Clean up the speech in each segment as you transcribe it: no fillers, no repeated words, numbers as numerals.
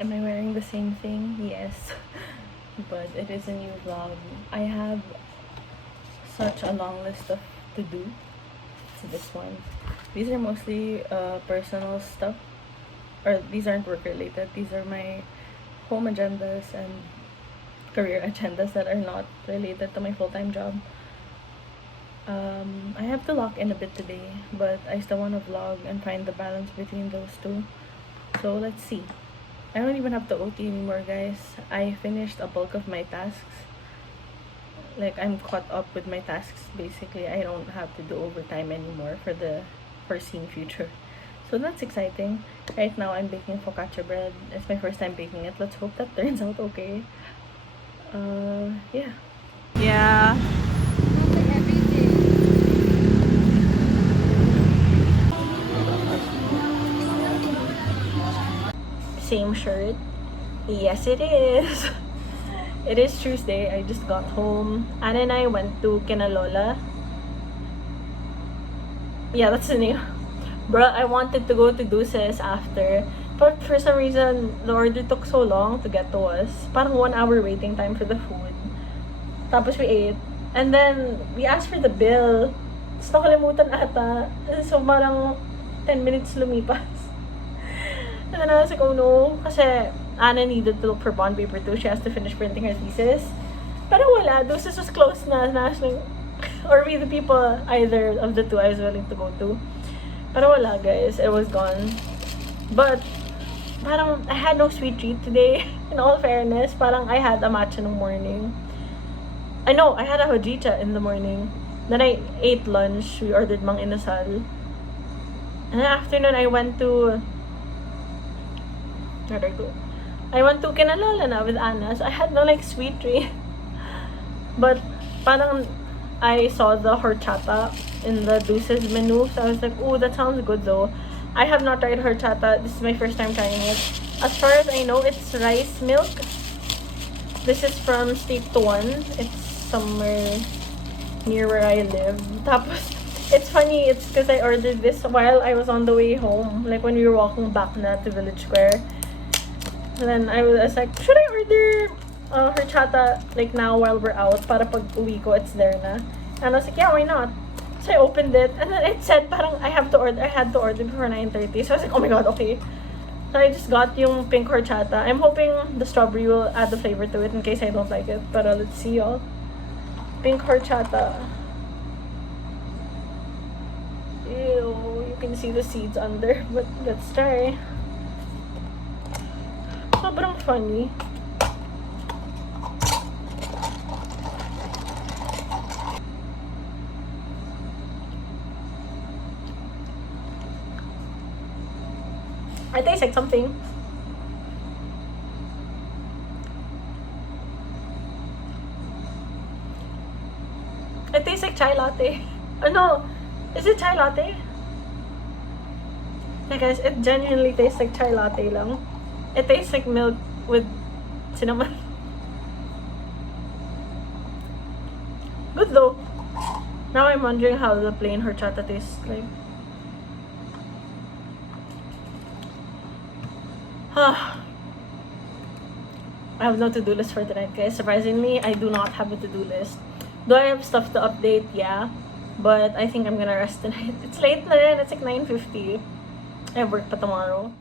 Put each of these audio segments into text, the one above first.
Am I wearing the same thing? Yes. But it is a new vlog. I have such a long list of to do. So this one. These are mostly personal stuff. Or these aren't work related. These are my home agendas and career agendas that are not related to my full-time job. I have to lock in a bit today, but I still want to vlog and find the balance between those two. So let's see. I don't even have to OT anymore, guys. I finished a bulk of my tasks. Like, I'm caught up with my tasks, basically. I don't have to do overtime anymore for the foreseen future. So that's exciting. Right now, I'm baking focaccia bread. It's my first time baking it. Let's hope that turns out okay. Yeah. Yeah. Same shirt. Yes, it is. It is Tuesday. I just got home. Anna and I went to Kinalola. Yeah, that's the name. Bro, I wanted to go to Deuces after. But for some reason, the order took so long to get to us. Parang 1 hour waiting time for the food. Tapos we ate. And then, we asked for the bill. Tapos nakalimutan ata. So, parang 10 minutes lumipas. And then I was like, oh no. Kasi Anna needed to look for bond paper too. She has to finish printing her thesis. Pero wala. Deuces was closed na. Or we the people, either of the two I was willing to go to. Pero wala, guys. It was gone. But, parang I had no sweet treat today. In all fairness, parang I had a matcha in the morning. I know, I had a hojicha in the morning. Then I ate lunch. We ordered mang inasal. And then afternoon, I went to... Where'd I go? I went to Kinalola na with Anna. So I had no, like, sweet treat. But, parang I saw the horchata in the Deuces menu. So I was like, oh, that sounds good though. I have not tried horchata. This is my first time trying it. As far as I know, it's rice milk. This is from State to One. It's somewhere near where I live. Tapos, it's funny. It's because I ordered this while I was on the way home. Like when we were walking back na to Village Square. And then I was like, should I order horchata like now while we're out? Para pag uwi ko, it's there na. And I was like, yeah, why not? So I opened it, and then it said parang I had to order before 9:30. So I was like, oh my god, okay. So I just got yung pink horchata. I'm hoping the strawberry will add the flavor to it in case I don't like it. But let's see, y'all. Pink horchata. Ew, you can see the seeds under, but let's try. Sobrang funny. It tastes like something. It tastes like chai latte. Oh no, is it chai latte? Yeah, guys, it genuinely tastes like chai latte lang. It tastes like milk with cinnamon. Good though. Now I'm wondering how the plain horchata tastes like. I have no to-do list for tonight, guys. Surprisingly, I do not have a to-do list. Do I have stuff to update? Yeah. But I think I'm gonna rest tonight. It's late na rin. It's like 9:50. I have work pa tomorrow.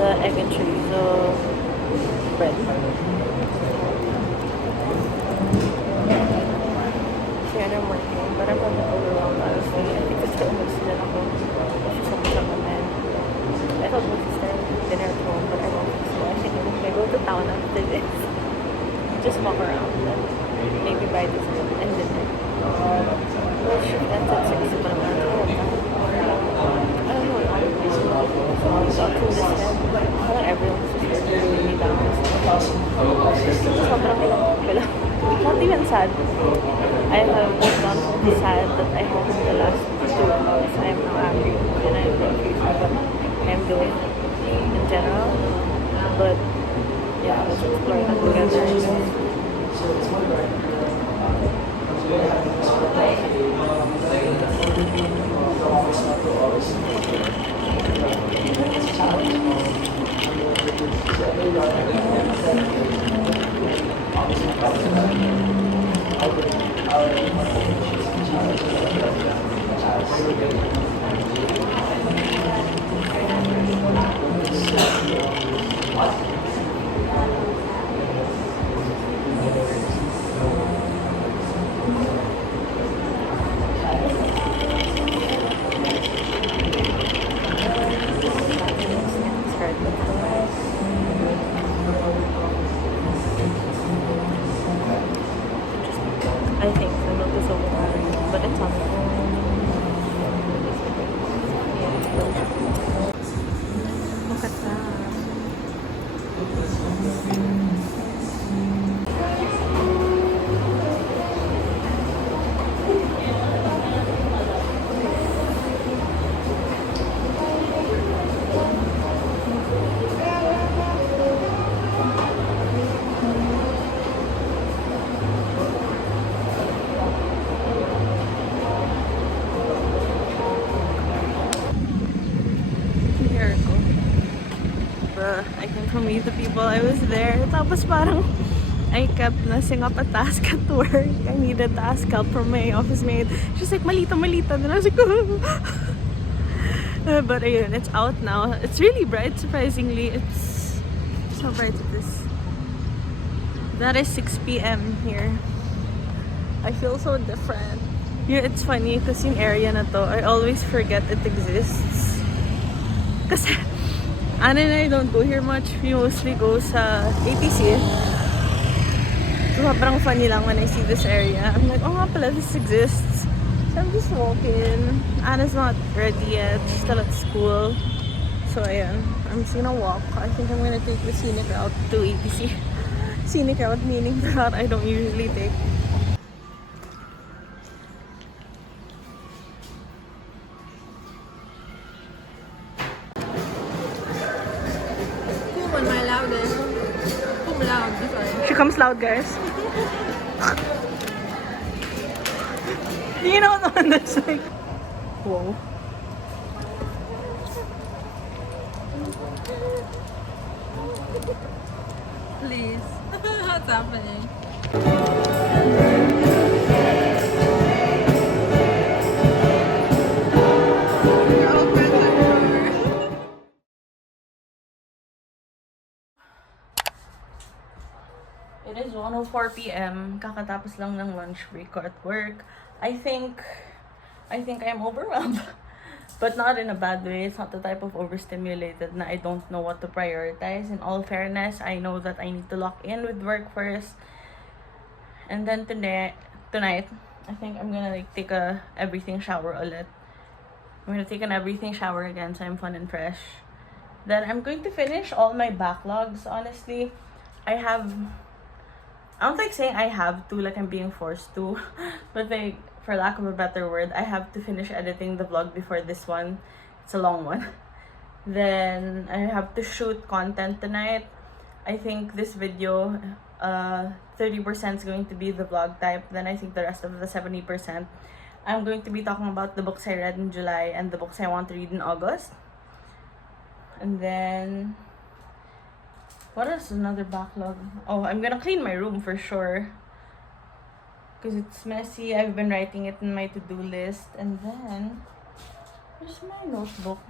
The egg and chorizo bread. So yeah, I'm working, but I'm a bit overwhelmed, honestly. I think it's almost din ako. It's just so much on my mind. I thought we could start dinner at home, but I don't think so. I think I'm gonna go to town after this. Just walk around and maybe buy this and dinner. Shift ends at 6 pa naman. I don't know. Someone's up to this head. Parang everyone's just really down. Sobrang kailang. Not even sad. I have gone from sad that I have in the last 2 hours. I am now angry and I am confused with what I am doing in general. But yeah, let's explore that together. I think the milk is overpowering, but it's on. Look at that. I can meet the people. I was there. Tapos parang I kept messing up a task at work. I needed to ask help from my office mate. She's like, malita. And I was like, but ayun, it's out now. It's really bright, surprisingly. It's how bright it is. That is 6 p.m. here. I feel so different. Yeah, it's funny because in area na to, I always forget it exists. Kasi Anna and I don't go here much. We mostly go sa ATC. So, sobrang funny lang when I see this area. I'm like, oh nga pala, this exists. So, I'm just walking. Anna's not ready yet. She's still at school. So, ayan. I'm just gonna walk. I think I'm gonna take the scenic route to ATC. Scenic route meaning the route I don't usually take. She comes loud, guys. You know the one that's like, whoa. Please. What's happening? It is 1:04 p.m. Kakatapos lang ng lunch break ko at work. I think I'm overwhelmed. But not in a bad way. It's not the type of overstimulated na I don't know what to prioritize. In all fairness, I know that I need to lock in with work first. And then tonight, I think I'm gonna like take a everything shower ulit. I'm gonna take an everything shower again so I'm fun and fresh. Then I'm going to finish all my backlogs, honestly. I don't like saying I have to, like I'm being forced to, but like, for lack of a better word, I have to finish editing the vlog before this one. It's a long one. Then I have to shoot content tonight. I think this video, 30% is going to be the vlog type. Then I think the rest of the 70%, I'm going to be talking about the books I read in July and the books I want to read in August. And then what else is another backlog? Oh, I'm gonna clean my room for sure. Because it's messy. I've been writing it in my to-do list. And then, where's my notebook?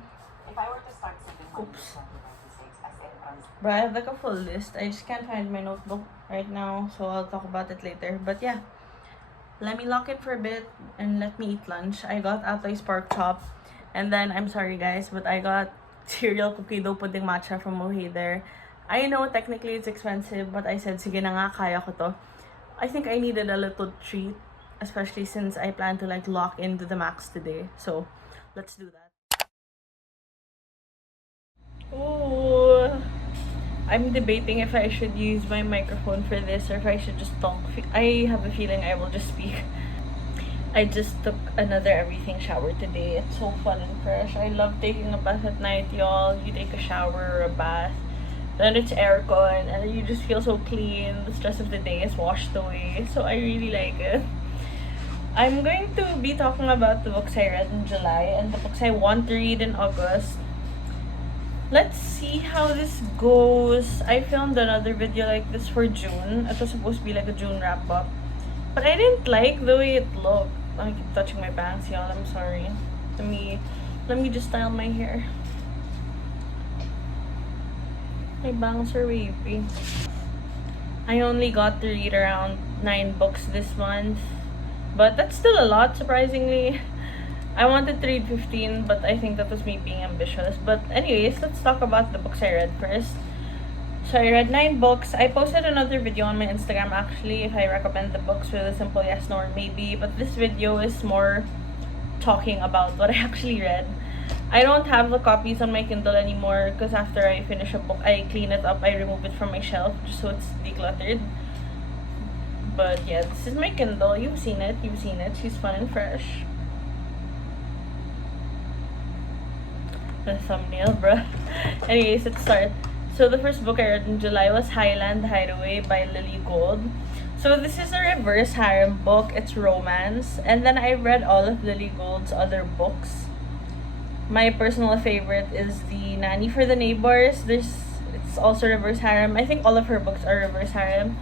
If I were to start something on Oops. 2026 as in Bro, I have like a full list. I just can't find my notebook right now. So I'll talk about it later. But yeah, let me lock in for a bit and let me eat lunch. I got Atoy's pork chop. And then, I'm sorry guys, but I got cereal cookie dough pudding matcha from Mohe there. I know technically it's expensive, but I said, sige na nga, kaya ko to. I think I needed a little treat especially since I plan to like lock into the max today. So let's do that. Ooh, I'm debating if I should use my microphone for this or if I should just talk. I have a feeling I will just speak. I just took another everything shower today. It's so fun and fresh. I love taking a bath at night, y'all. You take a shower or a bath, then it's aircon, and you just feel so clean. The stress of the day is washed away. So I really like it. I'm going to be talking about the books I read in July and the books I want to read in August. Let's see how this goes. I filmed another video like this for June. It was supposed to be like a June wrap-up. But I didn't like the way it looked. I keep touching my bangs, y'all. I'm sorry. Let me just style my hair. My bangs are wavy. I only got to read around 9 books this month. But that's still a lot, surprisingly. I wanted to read 15, but I think that was me being ambitious. But anyways, let's talk about the books I read first. So I read 9 books. I posted another video on my Instagram actually if I recommend the books with a simple yes, no, or maybe. But this video is more talking about what I actually read. I don't have the copies on my Kindle anymore because after I finish a book, I clean it up, I remove it from my shelf just so it's decluttered. But yeah, this is my Kindle. You've seen it. She's fun and fresh. The thumbnail, bruh. Anyways, let's start. So the first book I read in July was Highland Hideaway by Lily Gold. So this is a reverse harem book. It's romance. And then I read all of Lily Gold's other books. My personal favorite is The Nanny for the Neighbors. It's also reverse harem. I think all of her books are reverse harem.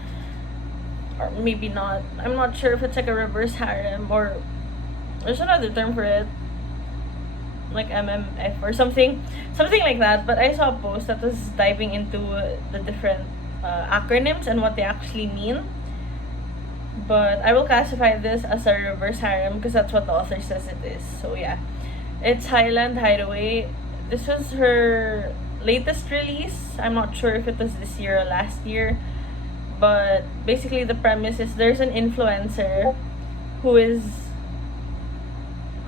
Or maybe not. I'm not sure if it's like a reverse harem or there's another term for it. Like MMF or something like that. But I saw a post that was diving into the different acronyms and what they actually mean. But I will classify this as a reverse harem because that's what the author says it is. So yeah, it's Highland Hideaway. This was her latest release. I'm not sure if it was this year or last year, but basically the premise is there's an influencer who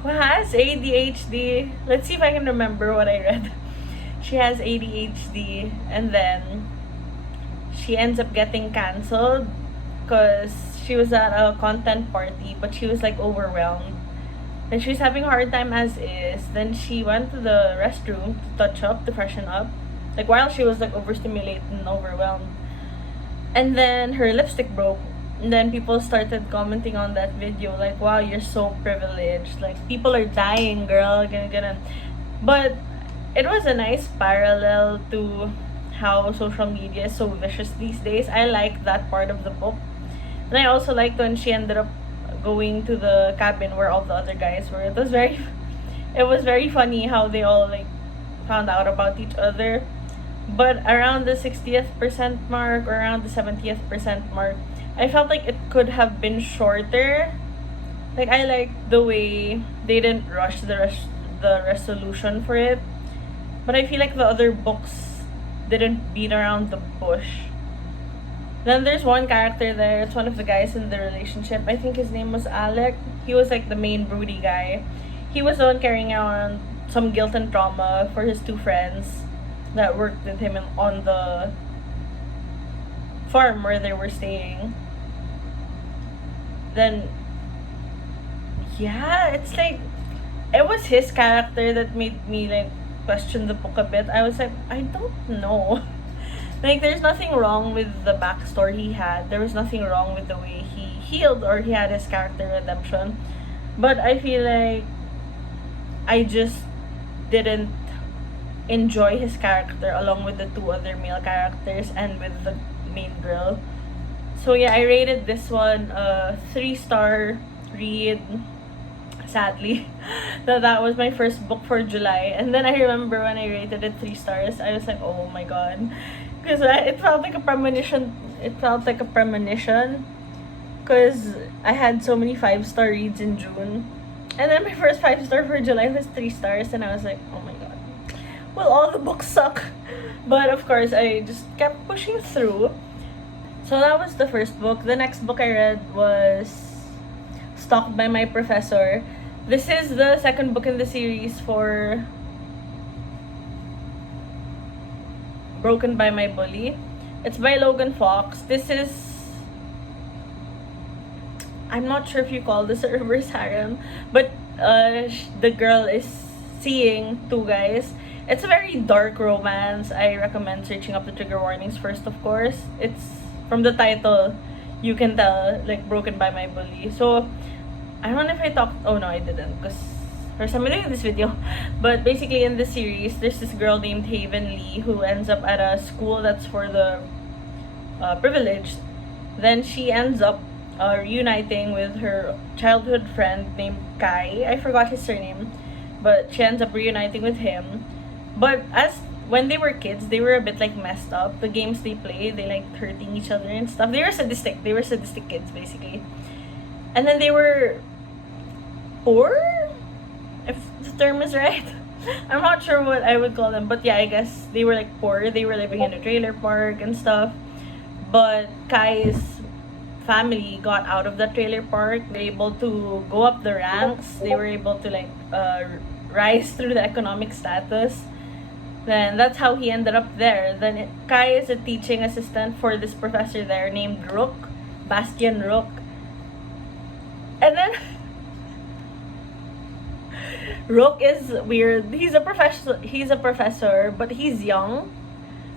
has ADHD. Let's see if I can remember what I read. She has ADHD and then she ends up getting cancelled because she was at a content party but she was like overwhelmed. And she was having a hard time as is. Then she went to the restroom to touch up, to freshen up. Like while she was like overstimulated and overwhelmed. And then her lipstick broke. And then people started commenting on that video like, wow, you're so privileged. Like, people are dying, girl. Gonna. But it was a nice parallel to how social media is so vicious these days. I like that part of the book. And I also liked when she ended up going to the cabin where all the other guys were. It was very funny how they all like found out about each other. But around the 60th percent mark or around the 70th percent mark, I felt like it could have been shorter. Like, I liked the way they didn't rush the resolution for it. But I feel like the other books didn't beat around the bush. Then there's one character there. It's one of the guys in the relationship. I think his name was Alec. He was like the main broody guy. He was the one carrying around some guilt and trauma for his 2 friends that worked with him on the farm where they were staying. Then yeah, it's like it was his character that made me like question the book a bit. I was like, I don't know. Like, there's nothing wrong with the backstory he had. There was nothing wrong with the way he healed or he had his character redemption. But I feel like I just didn't enjoy his character along with the 2 other male characters and with the main girl. So yeah, I rated this one a 3-star read. Sadly, that was my first book for July. And then I remember when I rated it 3 stars, I was like, oh my god. Because it felt like a premonition. Because I had so many 5-star reads in June. And then my first 5-star for July was 3 stars. And I was like, oh my god. Well, all the books suck. But of course, I just kept pushing through. So that was the first book. The next book I read was stalked by my professor. This is the second book in the series for Broken by My Bully. It's by Logan Fox. This is, I'm not sure if you call this a reverse harem, but the girl is seeing two guys. It's a very dark romance. I recommend searching up the trigger warnings first, of course. It's from the title, you can tell, like, Broken by My Bully. So, I don't know if I talked, oh no, I didn't, because first time I'm doing this video. But basically in this series, there's this girl named Haven Lee who ends up at a school that's for the privileged. Then she ends up reuniting with her childhood friend named Kai. I forgot his surname, but she ends up reuniting with him. But as when they were kids, they were a bit like messed up. The games they play, they like hurting each other and stuff. They were sadistic. They were sadistic kids basically. And then they were poor, if the term is right. I'm not sure what I would call them, but yeah, I guess they were like poor. They were living in a trailer park and stuff. But Kai's family got out of the trailer park. They were able to go up the ranks. They were able to like rise through the economic status. Then that's how he ended up there. Then Kai is a teaching assistant for this professor there named Rook, Bastian Rook. And then Rook is weird. He's a professor, but he's young.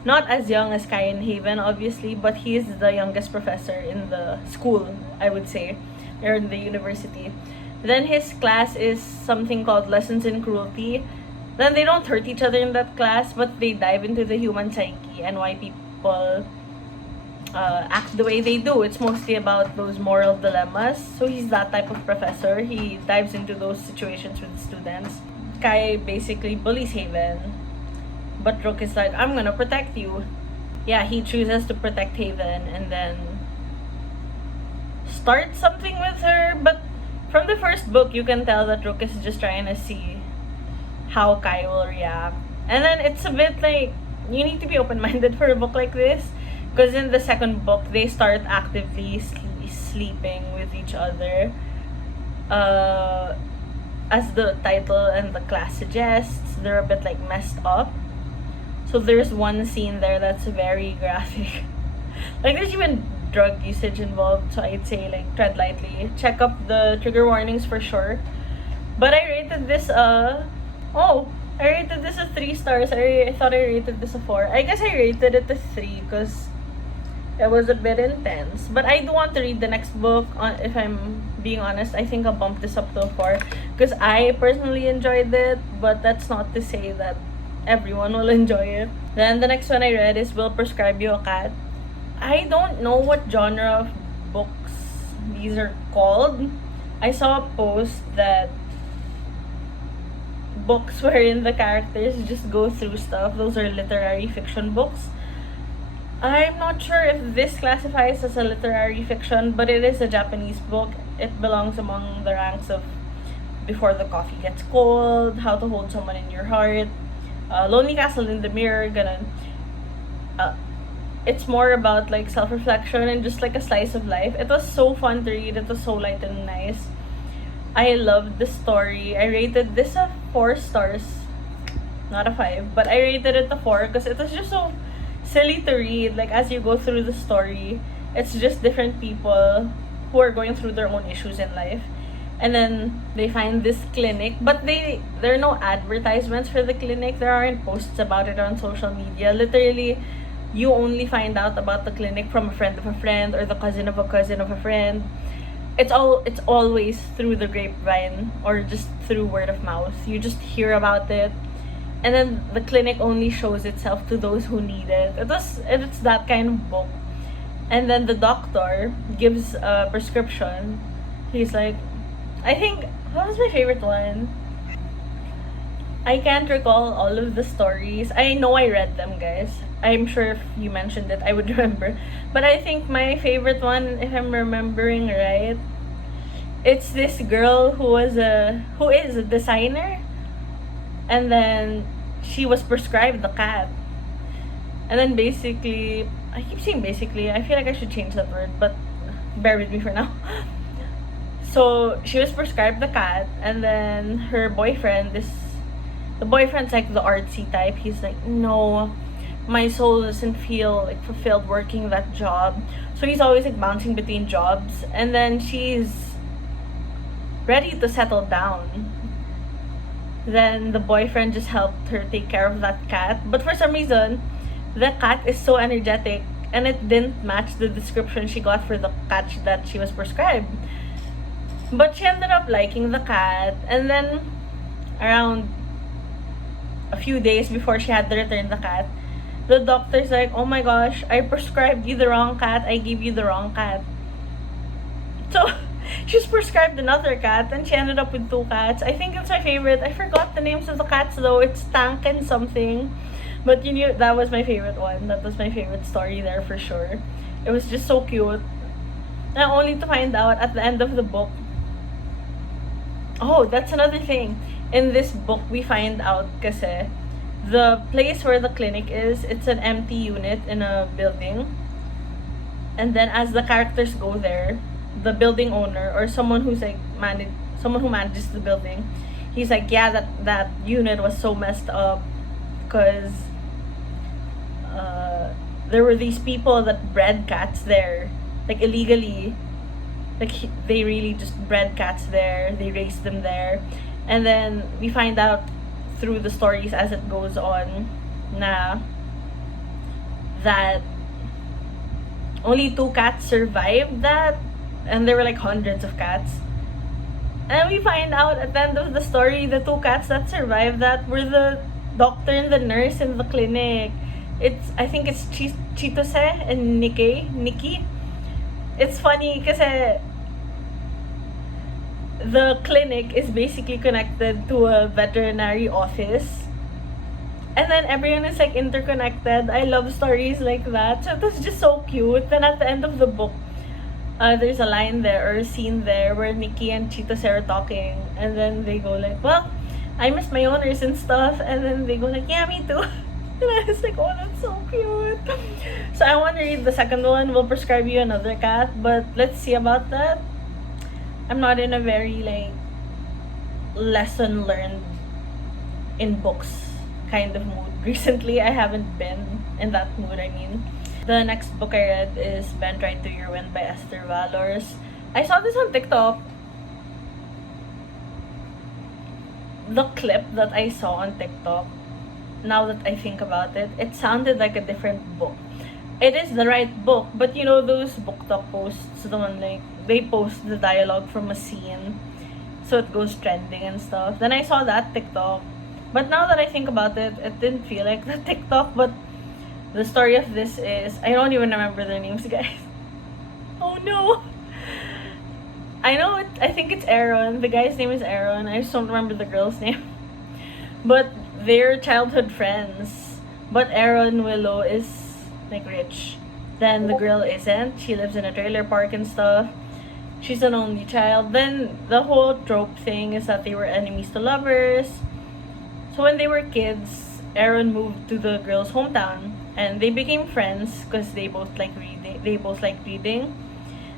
Not as young as Kai and Haven, obviously, but he's the youngest professor in the school, I would say, or in the university. Then his class is something called Lessons in Cruelty. Then they don't hurt each other in that class, but they dive into the human psyche and why people act the way they do. It's mostly about those moral dilemmas. So he's that type of professor. He dives into those situations with students. Kai basically bullies Haven, but Rook is like, I'm gonna protect you. Yeah, he chooses to protect Haven and then start something with her. But from the first book, you can tell that Rook is just trying to see how Kai will react. And then it's a bit like, you need to be open-minded for a book like this. Because in the second book, they start actively sleeping with each other. As the title and the class suggests, they're a bit like messed up. So there's one scene there that's very graphic. Like there's even drug usage involved, so I'd say like tread lightly. Check up the trigger warnings for sure. But I rated this I rated this a 3 stars. I thought I rated this a 4. I guess I rated it a 3 because it was a bit intense. But I do want to read the next book. If I'm being honest, I think I'll bump this up to a 4 because I personally enjoyed it, but that's not to say that everyone will enjoy it. Then the next one I read is Will Prescribe You a Cat. I don't know what genre of books these are called. I saw a post that books wherein the characters just go through stuff, those are literary fiction books. I'm not sure if this classifies as a literary fiction, but it is a Japanese book. It belongs among the ranks of Before the Coffee Gets Cold, How to Hold Someone in Your Heart, Lonely Castle in the Mirror, ganun. It's more about like self-reflection and just like a slice of life. It was so fun to read. It was so light and nice. I loved the story. I rated this a 4 stars, not a 5, but I rated it a 4 because it was just so silly to read. Like as you go through the story, it's just different people who are going through their own issues in life, and then they find this clinic, but there are no advertisements for the clinic. There aren't posts about it on social media. Literally, you only find out about the clinic from a friend of a friend or the cousin of a cousin of a friend. It's always through the grapevine or just through word of mouth. You just hear about it, and then the clinic only shows itself to those who need it. It's that kind of book. And then the doctor gives a prescription. He's like, I think, what was my favorite one? I can't recall all of the stories. I know I read them, guys. I'm sure if you mentioned it, I would remember. But I think my favorite one, if I'm remembering right, it's this girl who is a designer, and then she was prescribed the cat. And then basically, I keep saying basically, I feel like I should change that word, but bear with me for now. So she was prescribed the cat, and then her boyfriend, the boyfriend's like the artsy type. He's like, no, my soul doesn't feel like fulfilled working that job. So he's always like bouncing between jobs, and then she's ready to settle down. Then the boyfriend just helped her take care of that cat, but for some reason the cat is so energetic and it didn't match the description she got for the cat that she was prescribed. But she ended up liking the cat, and then around a few days before she had to return the cat, the doctor's like, oh my gosh, I prescribed you the wrong cat, I gave you the wrong cat. So she's prescribed another cat, and she ended up with 2 cats. I think it's my favorite. I forgot the names of the cats though. It's Tank and something. But you knew that was my favorite one. That was my favorite story there for sure. It was just so cute. And only to find out at the end of the book. Oh, that's another thing. In this book, we find out kasi the place where the clinic is, it's an empty unit in a building. And then as the characters go there, the building owner or someone who's like someone who manages the building, he's like, yeah, that unit was so messed up because there were these people that bred cats there, like illegally. Like they really just bred cats there, they raised them there. And then we find out through the stories as it goes on na that only 2 cats survived that, and there were like hundreds of cats. And we find out at the end of the story, the 2 cats that survived that were the doctor and the nurse in the clinic. I think it's Chitose and Nikki. It's funny kasi the clinic is basically connected to a veterinary office. And then everyone is like interconnected. I love stories like that. So it was just so cute. Then at the end of the book, there's a line there or a scene there where Nikki and Chitose are talking. And then they go like, well, I miss my owners and stuff. And then they go like, yeah, me too. And I was like, oh, that's so cute. So I want to read the second one. We'll prescribe you another cat. But let's see about that. I'm not in a very like lesson learned in books kind of mood. Recently, I haven't been in that mood, I mean. The next book I read is Bend Right to Your Wind by Esther Valors. I saw this on TikTok. The clip that I saw on TikTok, now that I think about it, it sounded like a different book. It is the right book, but you know those BookTok posts, the one like they post the dialogue from a scene, so it goes trending and stuff. Then I saw that TikTok, but now that I think about it, it didn't feel like the TikTok. But the story of this is, I don't even remember their names, guys. Oh no! I know it. I think it's Aaron. The guy's name is Aaron. I just don't remember the girl's name. But they're childhood friends. But Aaron Willow is like rich. Then the girl isn't. She lives in a trailer park and stuff. She's an only child. Then the whole trope thing is that they were enemies to lovers. So when they were kids, Aaron moved to the girl's hometown and they became friends because they both like reading.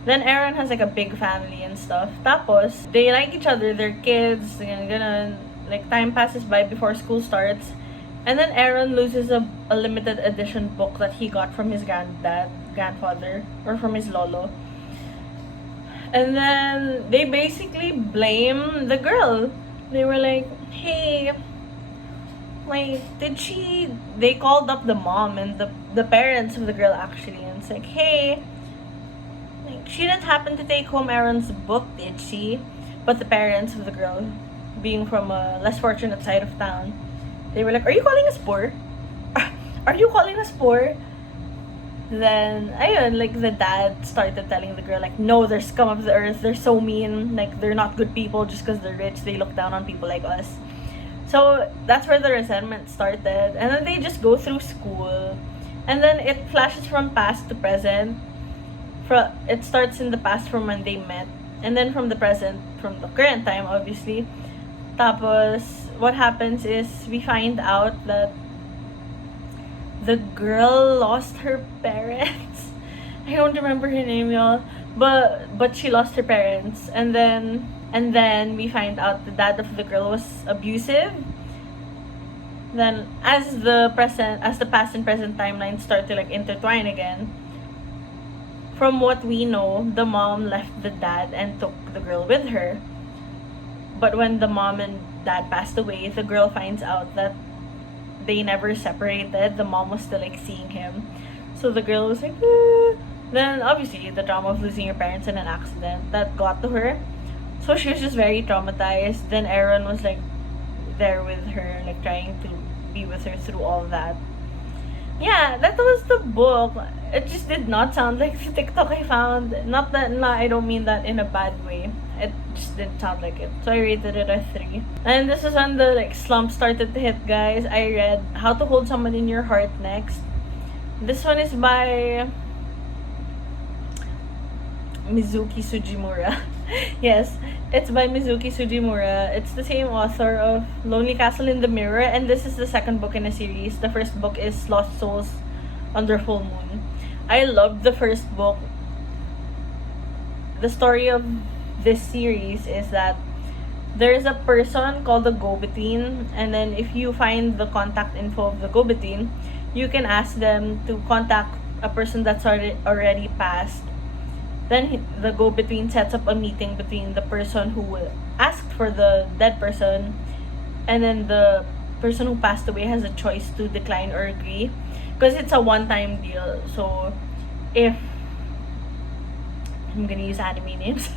Then Aaron has like a big family and stuff. Tapos, they like each other, they're kids, ganun. Like time passes by before school starts. And then Aaron loses a limited edition book that he got from his grandfather, or from his lolo. And then they basically blame the girl. They were like, hey, wait, they called up the mom and the parents of the girl actually, and it's like, hey, like, she didn't happen to take home Aaron's book, did she? But the parents of the girl, being from a less fortunate side of town, they were like, are you calling us poor? Are you calling us poor? Then, ayun, like, the dad started telling the girl, like, no, they're scum of the earth, they're so mean, like, they're not good people just because they're rich, they look down on people like us. So, that's where the resentment started. And then they just go through school. And then it flashes from past to present. It starts in the past from when they met. And then from the present, from the current time, obviously. Tapos, what happens is, we find out that the girl lost her parents. I don't remember her name, y'all. but she lost her parents, and then we find out the dad of the girl was abusive. Then as the past and present timelines start to like intertwine again, from what we know, the mom left the dad and took the girl with her. But when the mom and dad passed away, the girl finds out that they never separated. The mom was still like seeing him. So the girl was like, "Ah." Then obviously the trauma of losing your parents in an accident that got to her. So she was just very traumatized. Then Aaron was like there with her, like trying to be with her through all that. Yeah, that was the book. It just did not sound like the TikTok I found. Not that, no, I don't mean that in a bad way. It just didn't sound like it. So I rated it a 3. And this is when the like slump started to hit, guys. I read How to Hold Someone in Your Heart next. This one is by Mizuki Sujimura. Yes, it's by Mizuki Sujimura. It's the same author of Lonely Castle in the Mirror, and this is the second book in a series. The first book is Lost Souls Under Full Moon. I loved the first book. The story of this series is that there is a person called the go-between, and then if you find the contact info of the go-between, you can ask them to contact a person that's already passed. Then the go-between sets up a meeting between the person who asked for the dead person, and then the person who passed away has a choice to decline or agree, because it's a one-time deal. So if I'm gonna use anime names,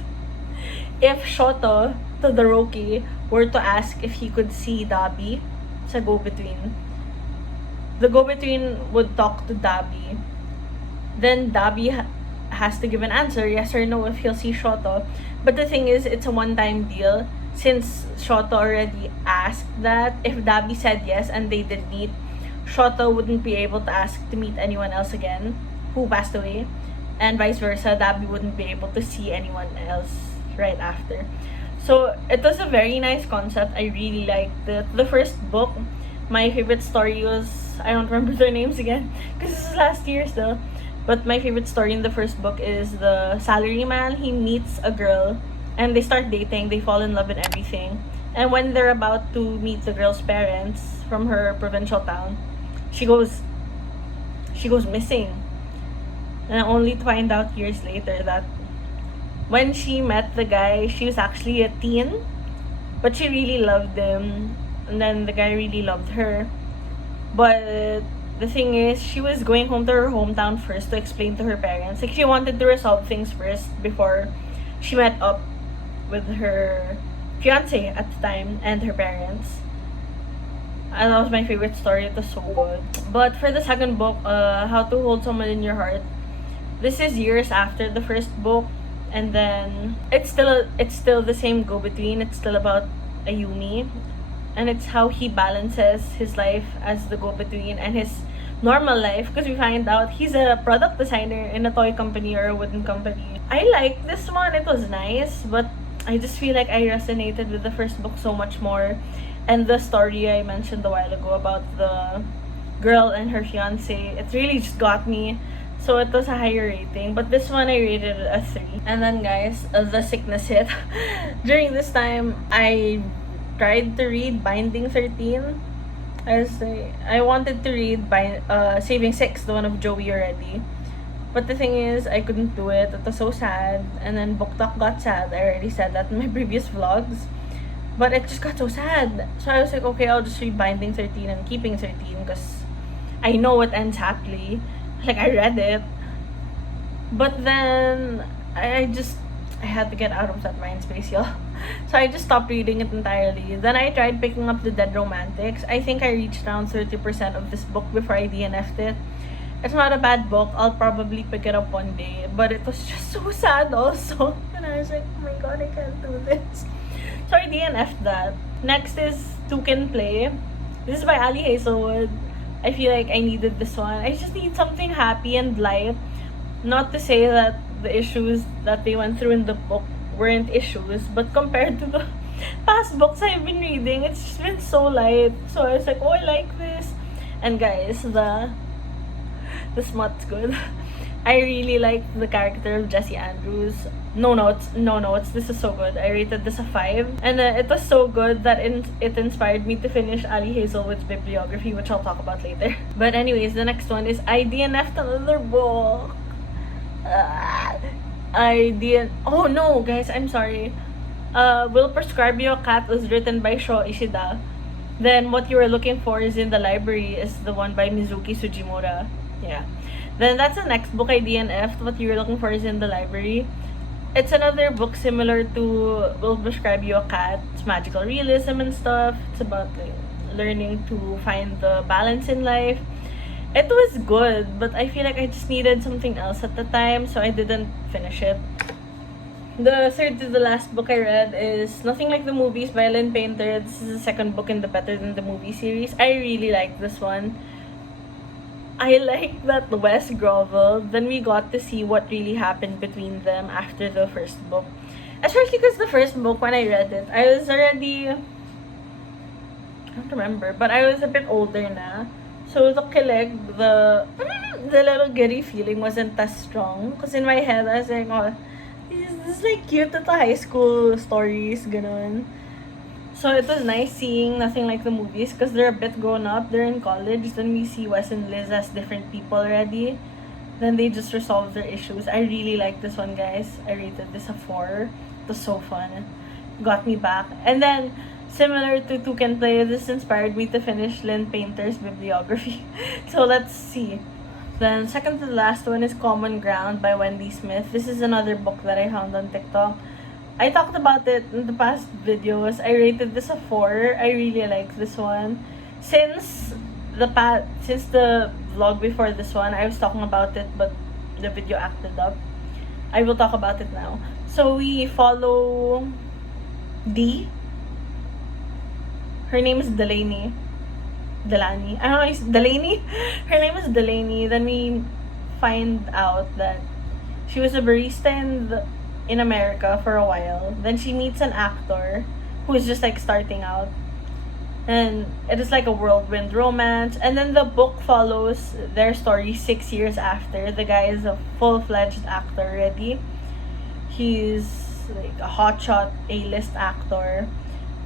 if Shoto Todoroki were to ask if he could see Dabi sa go-between, the go-between would talk to Dabi. Then Dabi has to give an answer, yes or no, if he'll see Shoto. But the thing is, it's a one-time deal. Since Shoto already asked that, if Dabi said yes and they did meet, Shoto wouldn't be able to ask to meet anyone else again who passed away. And vice versa, Dabi wouldn't be able to see anyone else right after. So it was a very nice concept. I really liked it. The first book, my favorite story was, I don't remember their names again because this is last year still. But my favorite story in the first book is the salaryman. He meets a girl and they start dating. They fall in love and everything. And when they're about to meet the girl's parents from her provincial town, she goes missing. And only to find out years later that when she met the guy, she was actually a teen, but she really loved him. And then the guy really loved her. But the thing is, she was going home to her hometown first to explain to her parents. Like, she wanted to resolve things first before she met up with her fiance at the time and her parents. And that was my favorite story. It was so good. But for the second book, How to Hold Someone in Your Heart, this is years after the first book, and then it's still the same go-between. It's still about Ayumi, and it's how he balances his life as the go-between and his normal life, because we find out he's a product designer in a toy company or a wooden company. I like this one. It was nice, but I just feel like I resonated with the first book so much more. And the story I mentioned a while ago about the girl and her fiance, it really just got me. So it was a higher rating. But this one I rated a 3. And then guys, the sickness hit. During this time, I tried to read Binding 13. I wanted to read Saving 6, the one of Joey already. But the thing is, I couldn't do it. It was so sad. And then Book Talk got sad. I already said that in my previous vlogs. But it just got so sad. So I was like, okay, I'll just read Binding 13 and Keeping 13 because I know it ends happily. Like, I read it. But then, I had to get out of that mind space, y'all. So I just stopped reading it entirely. Then I tried picking up The Dead Romantics. I think I reached around 30% of this book before I DNF'd it. It's not a bad book. I'll probably pick it up one day. But it was just so sad also. And I was like, oh my god, I can't do this. So I DNF'd that. Next is Two Can Play. This is by Ali Hazelwood. I feel like I needed this one. I just need something happy and light. Not to say that the issues that they went through in the book weren't issues, but compared to the past books I've been reading, it's just been so light. So I was like, oh, I like this. And guys, the smut's good. I really like the character of Jesse Andrews. No notes, no notes. This is so good. I rated this a 5. And it was so good that it inspired me to finish Ali Hazelwood's bibliography, which I'll talk about later. But anyways, the next one is I DNF'd another book. Oh no, guys, I'm sorry. Will Prescribe You a Cat was written by Sho Ishida. Then What You Were Looking For Is in the Library is the one by Mizuki Sujimura. Yeah. Then that's the next book I DNF'd. What You Were Looking For Is in the Library. It's another book similar to Will Prescribe You a Cat. It's magical realism and stuff. It's about like learning to find the balance in life. It was good, but I feel like I just needed something else at the time, so I didn't finish it. The third to the last book I read is Nothing Like the Movies by Lynn Painter. This is the second book in the Better Than the Movie series. I really like this one. I like that Wes groveled. Then we got to see what really happened between them after the first book. Especially because the first book, when I read it, I was already... I don't remember, but I was a bit older na. So the kilig, the little giddy feeling wasn't as strong. Because in my head, I was like, oh, this is like cute at the high school stories, ganon. So it was nice seeing Nothing Like the Movies because they're a bit grown up, they're in college. Then we see Wes and Liz as different people already. Then they just resolve their issues. I really like this one, guys. I rated this a 4. It was so fun. Got me back. And then, similar to Two Can Play, this inspired me to finish Lynn Painter's bibliography. So let's see. Then, second to the last one is Common Ground by Wendy Smith. This is another book that I found on TikTok. I talked about it in the past videos. I rated this a 4. I really like this one. Since the vlog before this one, I was talking about it, but the video acted up. I will talk about it now. So we follow D. Her name is Delaney. I don't know, it's Delaney? Her name is Delaney. Then we find out that she was a barista in America for a while. Then she meets an actor who is just like starting out. And it is like a whirlwind romance. And then the book follows their story 6 years after. The guy is a full-fledged actor already. He's like a hotshot A-list actor.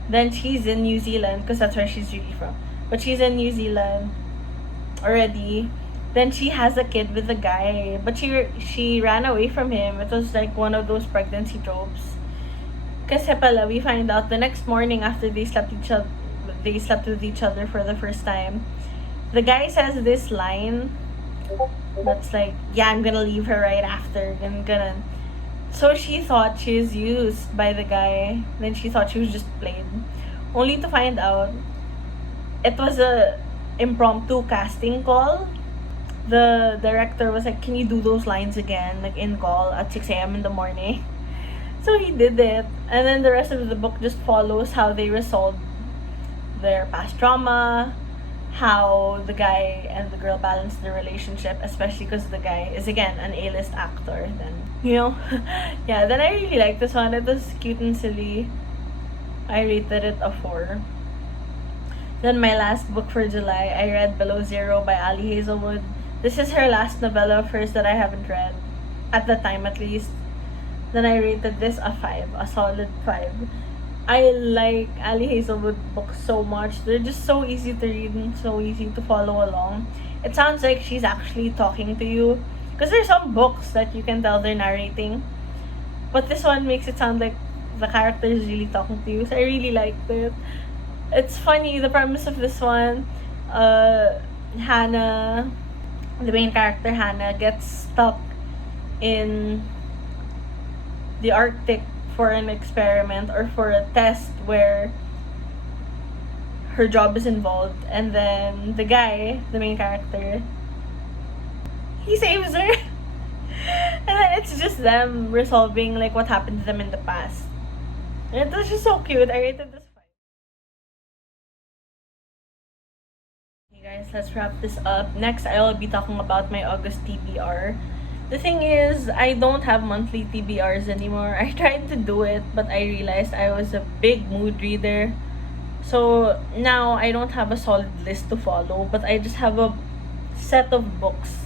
Then she's in New Zealand because that's where she's really from. But she's in New Zealand already. Then she has a kid with a guy, but she ran away from him. It was like one of those pregnancy tropes. Kasi pala, we find out the next morning after they slept with each other for the first time. The guy says this line that's like, yeah, I'm gonna leave her right after. So she thought she was used by the guy. Then she thought she was just played. Only to find out it was a impromptu casting call. The director was like, can you do those lines again, like in call at 6 a.m. in the morning? So he did it. And then the rest of the book just follows how they resolved their past trauma, how the guy and the girl balance their relationship, especially because the guy is, again, an A-list actor. Then, you know, yeah, then I really like this one. It was cute and silly. I rated it a 4. Then my last book for July, I read Below Zero by Ali Hazelwood. This is her last novella of hers that I haven't read, at the time at least. Then I rated this a 5, a solid 5. I like Ali Hazelwood books so much. They're just so easy to read and so easy to follow along. It sounds like she's actually talking to you. Because there's some books that you can tell they're narrating. But this one makes it sound like the character is really talking to you. So I really liked it. It's funny, the premise of this one, Hannah, the main character Hannah, gets stuck in the Arctic for an experiment or for a test where her job is involved. And then the guy, the main character, he saves her. And then it's just them resolving like what happened to them in the past. And it was just so cute. I rated this 5. Okay guys, let's wrap this up. Next, I'll be talking about my August TBR. The thing is, I don't have monthly TBRs anymore. I tried to do it, but I realized I was a big mood reader. So now I don't have a solid list to follow, but I just have a set of books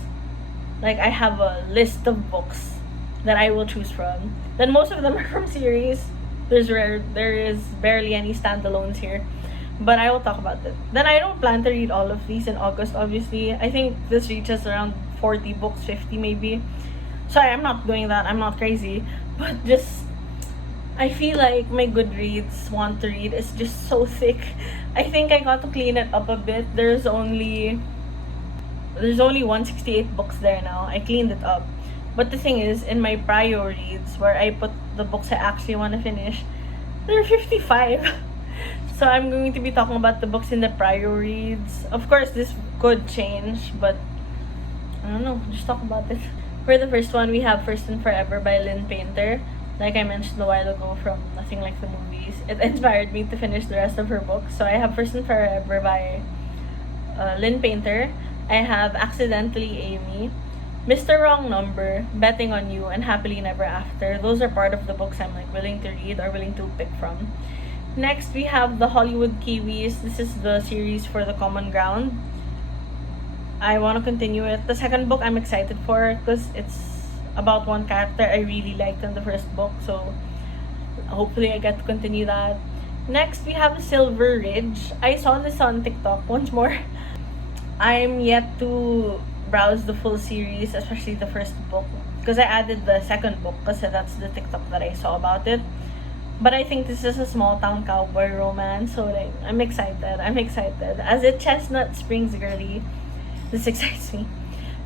Like, I have a list of books that I will choose from. Then most of them are from series. There is barely any standalones here. But I will talk about it. Then I don't plan to read all of these in August, obviously. I think this reaches around 40 books, 50 maybe. Sorry, I'm not doing that. I'm not crazy. But just, I feel like my Goodreads want to read is just so thick. I think I got to clean it up a bit. There's only 168 books there now. I cleaned it up. But the thing is, in my prior reads, where I put the books I actually want to finish, there are 55. So I'm going to be talking about the books in the prior reads. Of course, this could change, but I don't know. Just talk about it. For the first one, we have First and Forever by Lynn Painter. Like I mentioned a while ago from Nothing Like the Movies, it inspired me to finish the rest of her books. So I have First and Forever by Lynn Painter. I have Accidentally Amy, Mr. Wrong Number, Betting on You, and Happily Never After. Those are part of the books I'm like willing to read or willing to pick from. Next, we have The Hollywood Kiwis. This is the series for The Common Ground. I want to continue it. The second book I'm excited for because it's about one character I really liked in the first book. So hopefully I get to continue that. Next, we have Silver Ridge. I saw this on TikTok once more. I'm yet to browse the full series, especially the first book. Because I added the second book kasi that's the TikTok that I saw about it. But I think this is a small town cowboy romance, so like I'm excited. As a chestnut springs girly, this excites me.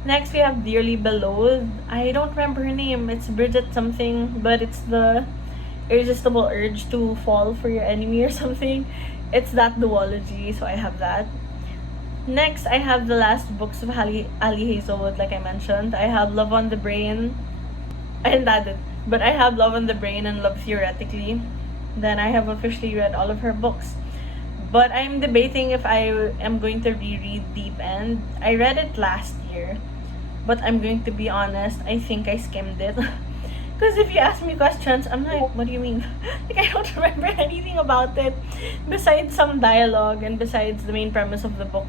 Next we have Dearly Beloved. I don't remember her name. It's Bridget something, but it's the irresistible urge to fall for your enemy or something. It's that duology, so I have that. Next, I have the last books of Ali Hazelwood, like I mentioned. I have Love on the Brain. I didn't add it. But I have Love on the Brain and Love Theoretically. Then I have officially read all of her books. But I'm debating if I am going to reread Deep End. I read it last year. But I'm going to be honest, I think I skimmed it. Because if you ask me questions, I'm like, what do you mean? Like, I don't remember anything about it. Besides some dialogue and besides the main premise of the book.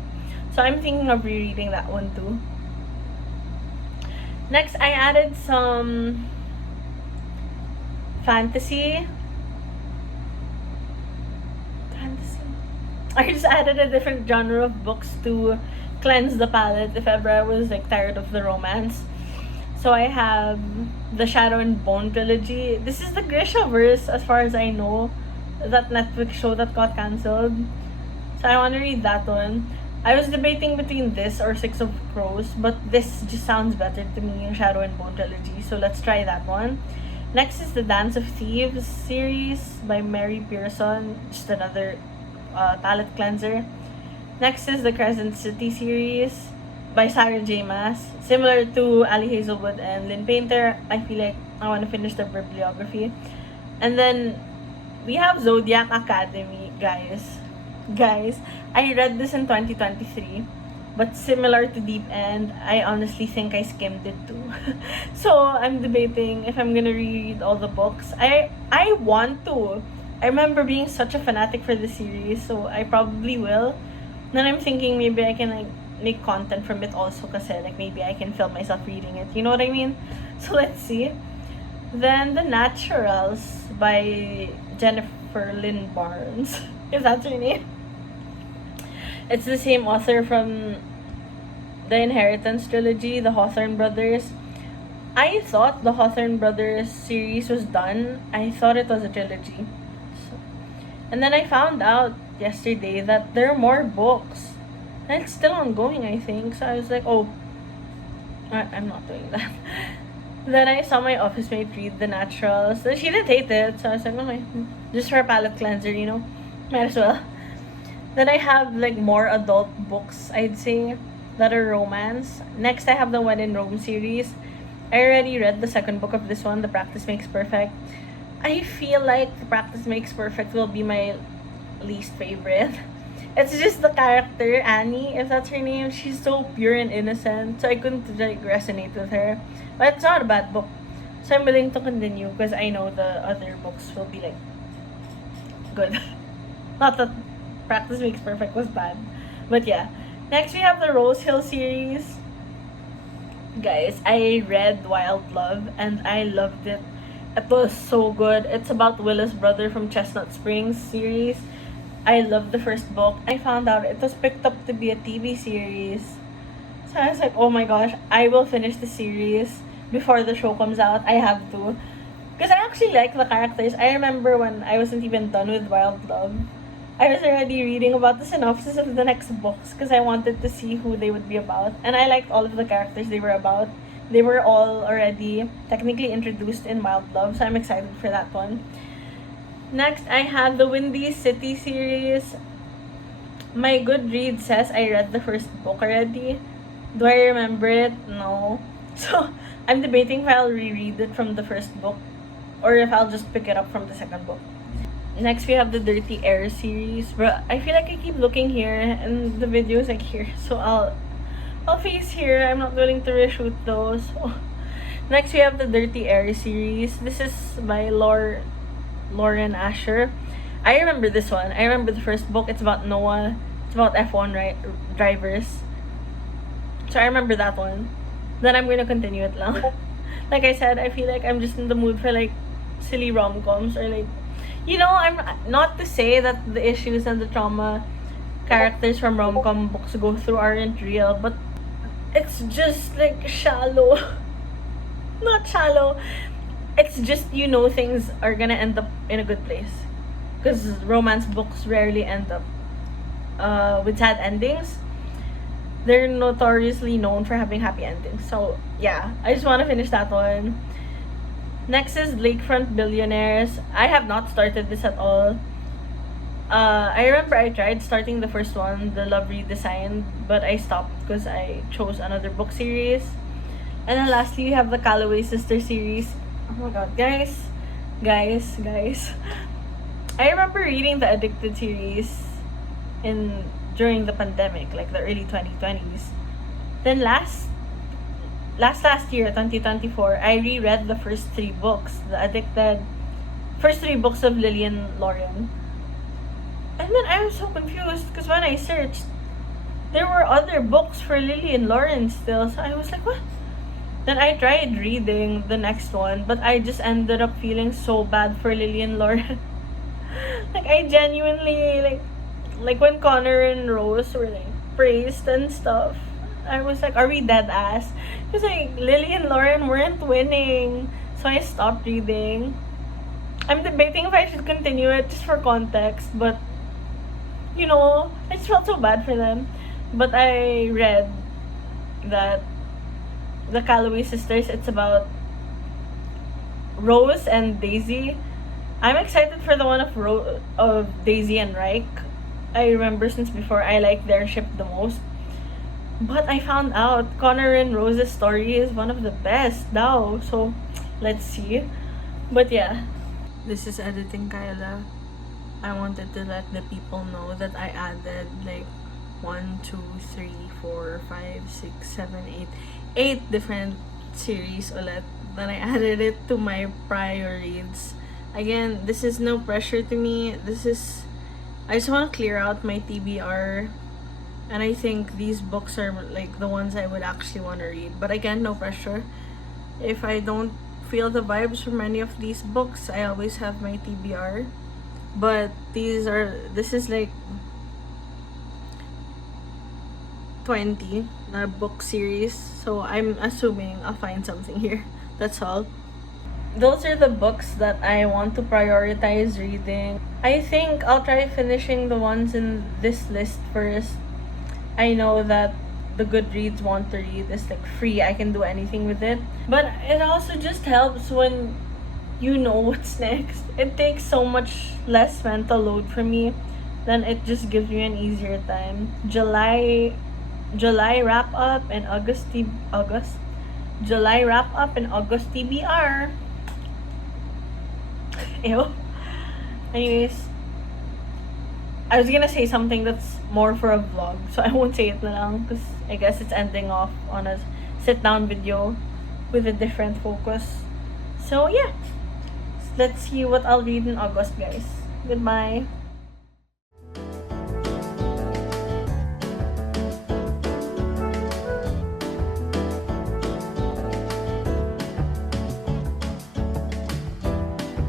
So I'm thinking of rereading that one too. Next, I added some fantasy. I just added a different genre of books to cleanse the palate if ever I was like tired of the romance. So I have the Shadow and Bone trilogy. This is the Grishaverse as far as I know. That Netflix show that got cancelled. So I want to read that one. I was debating between this or Six of Crows, but this just sounds better to me, Shadow and Bone trilogy. So let's try that one. Next is the Dance of Thieves series by Mary Pearson. Just another palette cleanser. Next is the Crescent City series by Sarah J. Maas. Similar to Ali Hazelwood and Lynn Painter, I feel like I want to finish the bibliography. And then we have Zodiac Academy, guys. I read this in 2023. But similar to Deep End, I honestly think I skimmed it too. So I'm debating if I'm gonna reread all the books. I want to. I remember being such a fanatic for the series, so I probably will. Then I'm thinking maybe I can like make content from it also kasi like maybe I can film myself reading it. You know what I mean? So let's see. Then The Naturals by Jennifer Lynn Barnes, if that's her name. It's the same author from the Inheritance trilogy, the Hawthorne Brothers. I thought the Hawthorne Brothers series was done. I thought it was a trilogy. And then I found out yesterday that there are more books. And it's still ongoing, I think. So I was like, oh, I'm not doing that. Then I saw my office mate read The Naturals. She didn't hate it. So I was like, okay, just for a palate cleanser, you know. Might as well. Then I have like more adult books, I'd say, that are romance. Next, I have the When in Rome series. I already read the second book of this one, The Practice Makes Perfect. I feel like The Practice Makes Perfect will be my least favorite. It's just the character, Annie, if that's her name. She's so pure and innocent, so I couldn't like resonate with her. But it's not a bad book. So I'm willing to continue because I know the other books will be like good. Not that Practice Makes Perfect was bad. But yeah. Next we have the Rose Hill series. Guys, I read Wild Love and I loved it. It was so good. It's about Willa's brother from Chestnut Springs series. I loved the first book. I found out it was picked up to be a TV series. So I was like, oh my gosh, I will finish the series before the show comes out. I have to. Because I actually like the characters. I remember when I wasn't even done with Wild Love, I was already reading about the synopsis of the next books because I wanted to see who they would be about. And I liked all of the characters they were about. They were all already technically introduced in Wild Love, so I'm excited for that one. Next, I have the Windy City series. My Goodreads says I read the first book already. Do I remember it? No. So, I'm debating if I'll reread it from the first book or if I'll just pick it up from the second book. Next, we have the Dirty Air series. But I feel like I keep looking here and the video is like here. So, I'll face here. I'm not willing to reshoot those. So. Next, we have the Dirty Air series. This is by Lauren Asher. I remember this one. I remember the first book. It's about Noah. It's about F1 drivers. So I remember that one. Then I'm gonna continue it lang. Like I said, I feel like I'm just in the mood for like silly rom-coms or like, you know, I'm not to say that the issues and the trauma characters from rom-com books go through aren't real, but it's just like shallow. Not shallow. It's just, you know, things are gonna end up in a good place. Because romance books rarely end up with sad endings. They're notoriously known for having happy endings. So, yeah. I just want to finish that one. Next is Lakefront Billionaires. I have not started this at all. I remember I tried starting the first one, the Love Redesigned, but I stopped because I chose another book series. And then lastly, we have the Calloway Sister series. Oh my god, guys. I remember reading the Addicted series during the pandemic, like the early 2020s. Then last year, 2024, I reread the first 3 books, first 3 books of Lillian Lauren. And then I was so confused because when I searched, there were other books for Lillian Lauren still. So I was like, what? Then I tried reading the next one, but I just ended up feeling so bad for Lillian Lauren. Like, I genuinely, like when Connor and Rose were, like, praised and stuff, I was like, are we dead ass? Because, like, Lily and Lauren weren't winning. So I stopped reading. I'm debating if I should continue it just for context, but, you know, I just felt so bad for them. But I read that the Calloway sisters, it's about Rose and Daisy. I'm excited for the one of Daisy and Reich. I remember since before I like their ship the most. But I found out Connor and Rose's story is one of the best now. So, let's see. But yeah. This is editing Kyla. I wanted to let the people know that I added like 1, 2, 3, 4, 5, 6, 7, 8 different series ulit. Then I added it to my prior reads. Again, this is no pressure to me. I just want to clear out my TBR. And I think these books are like the ones I would actually want to read. But again, no pressure. If I don't feel the vibes from any of these books, I always have my TBR. But this is like 20 na book series. So I'm assuming I'll find something here. That's all. Those are the books that I want to prioritize reading. I think I'll try finishing the ones in this list first. I know that the Goodreads want to read is like free. I can do anything with it. But it also just helps when you know what's next. It takes so much less mental load for me. Then it just gives me an easier time. July wrap up and July wrap up and August TBR. Ew. Anyways, I was gonna say something that's more for a vlog, so I won't say it na lang because I guess it's ending off on a sit-down video with a different focus. So yeah, let's see what I'll read in August, guys. Goodbye.